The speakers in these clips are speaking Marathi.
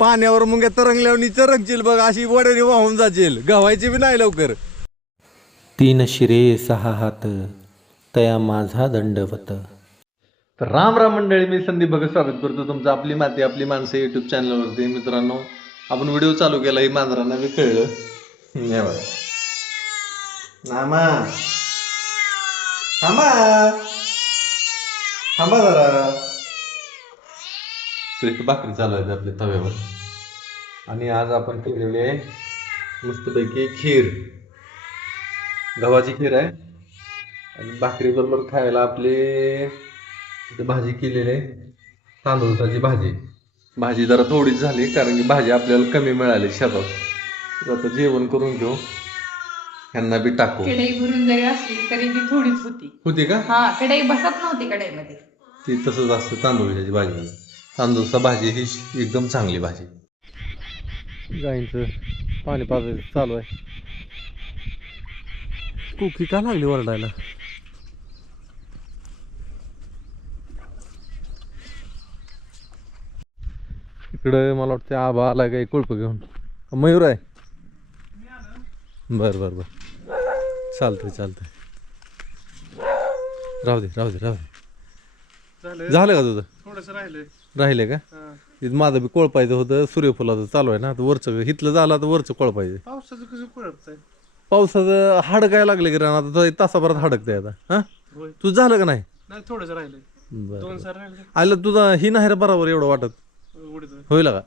पाण्यावर मुंग्या तरंगल्यावर चरकशील बघ, अशी वड्याने वाहून जाशील, गव्हायची बी नाही लवकर. 3 शिरे 6 हात तया माझा दंडवत. तर राम राम मंडळी, मी संदीप भगत स्वागत करतो तुमचं आपली माती आपली माणसं युट्यूब चॅनलवरती. मित्रांनो, आपण व्हिडिओ चालू केला, ही मांजरांना बी कळलं. हे बघा, नामा थांबा थांबा जरा. तर इथं भाकरी चालू आहे आपल्या तव्यावर, आणि आज आपण केलेली आहे मस्तपैकी खीर, गव्हाची खीर आहे. आणि भाकरी बरोबर खायला आपली इथं भाजी केलेली आहे, तांदूळाची भाजी. भाजी जरा थोडीच झाली कारण की भाजी आपल्याला कमी मिळाली शेतात. तर आता जेवण करून घेऊ, ह्यांना बी टाकू. कढई भरून जरी असली तरी ती थोडीच होती का? हा, कढई बसत नव्हती कढईमध्ये. ती तसंच असतं तांदूळाची भाजी. तांदूळचा भाजी ही एकदम चांगली भाजी. गाईंचं पाणी पाजायचं चालू आहे. कुकी का लागली ओरडायला? इकडं मला वाटतं आबा आलाय काही कुळप घेऊन. मयूर आहे. बर बर बर, चालतंय चालतंय, राहू दे राहू दे राहू दे. झालं का तुझं? थोडस राहिलंय. राहिले का? इथं माझं बी कोळपायचं होतं, सूर्यफुलाचं चालू आहे ना. आता वरचं हिथलं झालं, आता वरचं कोळपायचं. पावसाचं कसं कळत पावसाचं हडकायला लागले की राहणार, आता तासाभरात हडकतंय आता. हा, होय. तुझं झालं का नाही? नाही, थोडस राहिलंय. बरं 2 सर राहिले. आलं तुझा ही नाही रे बरोबर एवढं वाटत. उडीद होईल का?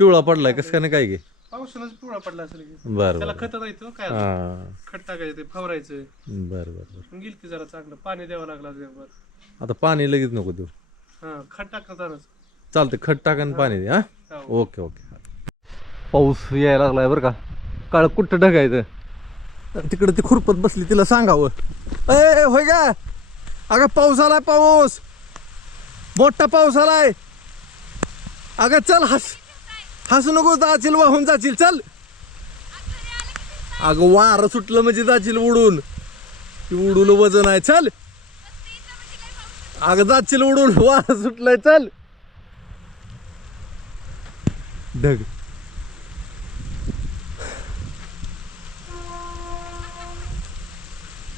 पिवळा पडलाय कसं काय नाही काय गे? पावसानंच पिवळा पडला असेल की. बरं त्याला बरं खत नाही तो काय, हा, खत टाकायचं, ते फवारायचं. बरं बरं बरं. गेल की जरा चांगलं पाणी द्यावं लागला दिवसभर. आता पाणी लगेच नको देऊ. हा, खत टाकतानाच. चालतंय, खत टाका आणि पाणी दे. हा, हो. Okay okay. पाऊस यायला लागलाय बरं का. काळ कुठं ढगायचं, तिकडं ती खुरपत बसली, तिला सांगावं. ए होय का? अगं पाऊस आलाय, पाऊस मोठा पाऊस आलाय. अगं चल, हसू नको, जाशील वाहून जाशील, चल. अगं वारं सुटलं म्हणजे जाशील उडून, उडून वजन आहे, चल. अगं जाशील उडून, वारं सुटलंय, चल. ढग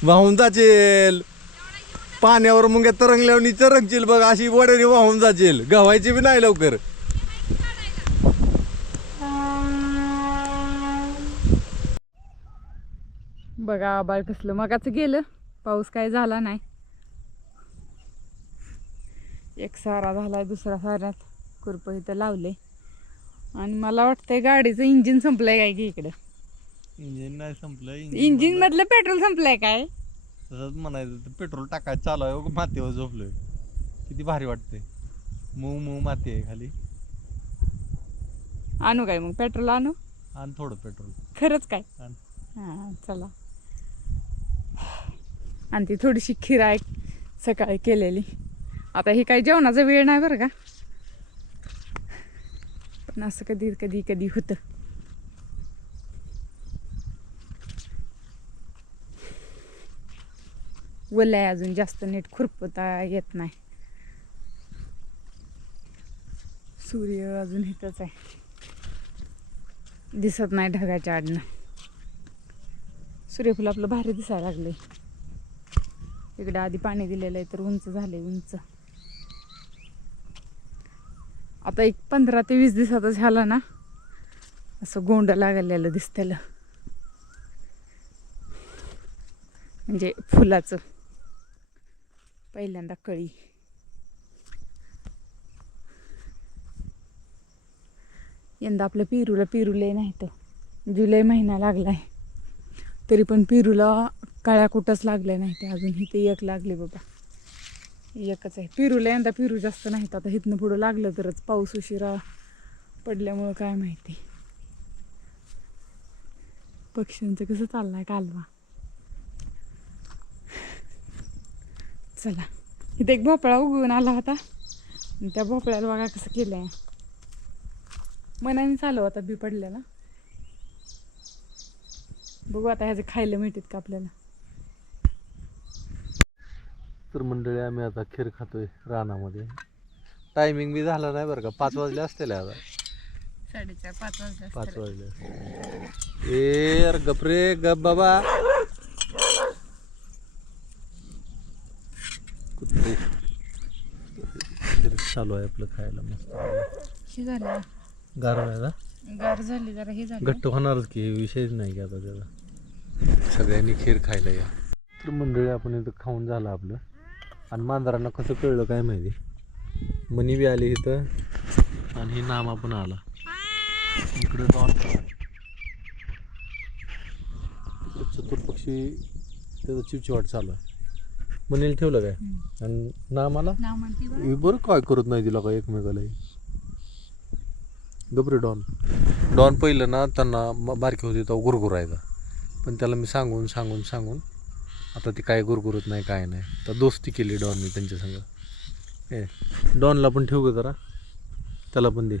वाहून जाशील, पाण्यावर मुंग्या तरंगल्यावर चरकशील बघ, अशी वड्याने वाहून जाशील, गव्हायची बी नाही लवकर. बघा आबाळ कसलं मगाच गेलं, पाऊस काय झाला नाही. एक सारा झालाय, दुसरा साऱ्यात खुरप इथं लावले. आणि मला वाटतंय गाडीचं इंजिन संपलंय काय की इकडं. इंजिन नाही संपलं, इंजिन मधलं पेट्रोल संपलंय काय? तसंच म्हणायचं. पेट्रोल टाकायचं चालू आहे, मातीवर झोपलोय. किती भारी वाटतंय, मऊ मऊ माती आहे खाली. आणू काय मग पेट्रोल आणू? आणि थोडं पेट्रोल खरंच काय? आण. हां चला. आणि ती थोडीशी खीर आहे सकाळी केलेली. आता ही काही जेवणाचा वेळ नाही बरं का, पण असं कधी कधी कधी होतं. वलय अजून जास्त नीट खुरपता येत नाही. सूर्य अजून इथंच आहे, दिसत नाही ढगाच्या आडनं. सूर्यफूल आपलं भारी दिसायला लागले. इकडे आधी पाणी दिलेलं आहे तर उंच झाले, उंच. आता एक 15 ते 20 दिवसातच झाला ना, असं गोंड लागलेलं दिसतेलं, म्हणजे फुलाचं पहिल्यांदा कळी. यंदा आपल्या पेरूला नाही तर जुलै महिना लागलाय, तरी पण पेरूला काळ्या कुठंच लागल्या नाही. ते अजून इथे एक लागले बाबा, एकच आहे. पेरूला यंदा पेरू जास्त नाहीत. आता इथनं पुढं लागलं तरच, पाऊस उशिरा पडल्यामुळं काय माहिती. पक्ष्यांचं कसं चाललंय कालवा. चला, इथे एक भोपळा उगवून आला होता, त्या भोपळ्याला बघा कसं केलंय. मनाने चालू आता बी पडलेला. बघू आता ह्याचे खायला मिळतात का आपल्याला. तर मंडळी, आम्ही आता खीर खातोय रानामध्ये. टायमिंग बी झाला नाही बरं का, 5 वाजले असतील आता. 4:30 5 वाजले 5 वाजले. ए यार गप रे गप बाबा. कुत्रे चालू आहे आपलं खायला मस्त. ही झाली गार व्हायला गार झाली जरा हे झाली घट्ट होणारच की विषयच नाही की आता त्याला. सगळ्यांनी खीर खायला या. तर मंडळी आपण इथं खाऊन झालं आपलं. आणि मांजरांना कसं कळलं काय माहिती. मनी बी आली इथं आणि ही नामा पण आला इकडं जाऊन. चतुर पक्षी त्याचं चिवचिवाट चालू आहे. मनीला ठेवलं काय आणि नामाला नाव म्हणते बा. हे बरं काय करत नाही तिला काय एकमेकाला. गबरे डॉन पहिलं ना त्यांना बारकी होती तेव्हा गुरगुरायचा. पण त्याला मी सांगून आता ती काय गुरगुरत नाही काय नाही. तर दोस्ती केली डॉननी त्यांच्या संग. ए डॉनला पण ठेवू का जरा. त्याला पण दे.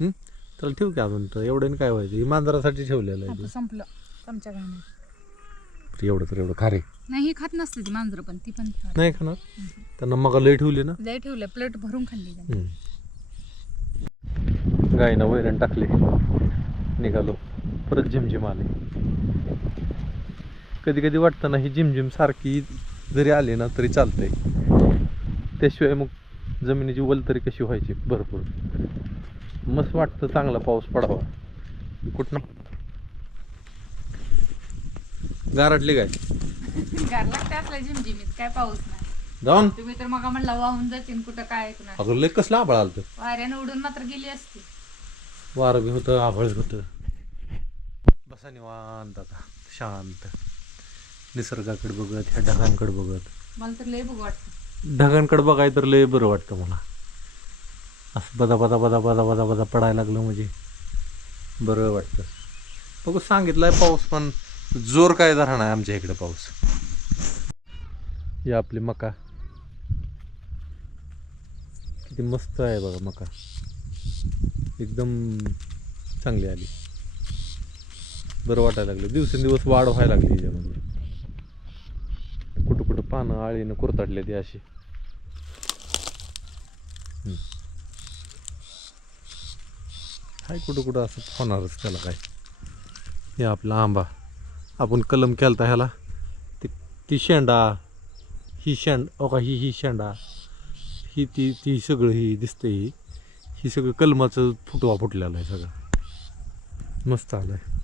त्याला ठेवू की अजून. तर एवढं काय व्हायचं. ही मांजरासाठी ठेवलेलं आहे आता ते. संपलं चमचा घालून. एवढं तर एवढं खारे नाही ही खात नसते ती मांजरं पण ती पण खात. नाही खाणार. त्यांना मग लय ठेवली ना. लय ठेवलं प्लेट भरून खाल्ली त्यांनी. गायनं वैरण टाकली निघालो. परत झिमझिम आले. कधी कधी वाटतं ना ही झिमझिम सारखी जरी आली ना तरी चालतंय. त्याशिवाय मग जमिनीची वल तरी कशी व्हायची भरपूर. मस्त वाटतं चांगला पाऊस पडावा. कुठनं गारटली काय गार लागते असल्या झिमझिमीत काय पाऊस नाही. जाऊन तुम्ही तर मग म्हणला वाहून जातील कुठं काय ऐकणार. अगं लय कसलं आभाळ आलतं. वाऱ्यानं उडून मात्र गेली असती. वारं बी होतं आभाळ होतं. बसा निवांत आता शांत निसर्गाकडे बघत ह्या ढगांकडे बघत. मला तर लय बघ वाटतं. ढगांकडे बघाय तर लय बरं वाटतं मला. असं बदा बदा बदा बदा बदा बदा पडायला लागलं म्हणजे बरं वाटतं. बघू सांगितलंय पाऊस पण जोर काय धरा नाही आमच्या इकडे पाऊस. ही आपली मका किती मस्त आहे बघा. मका एकदम चांगली आली. बरं वाटायला लागलं. दिवसेंदिवस वाढ व्हायला लागली याच्यामध्ये. कुठं कुठं पानं आळीनं कुरतडले ती अशी. हाय कुठं कुठं असं होणारच त्याला काय. हे आपला आंबा आपण कलम केलता ह्याला. ती शेंडा ही का ही शेंडा ही ती सगळं ही दिसते. ही सगळं कलमाचं फुटवा फुटलेला आहे सगळं. मस्त आलं आहे.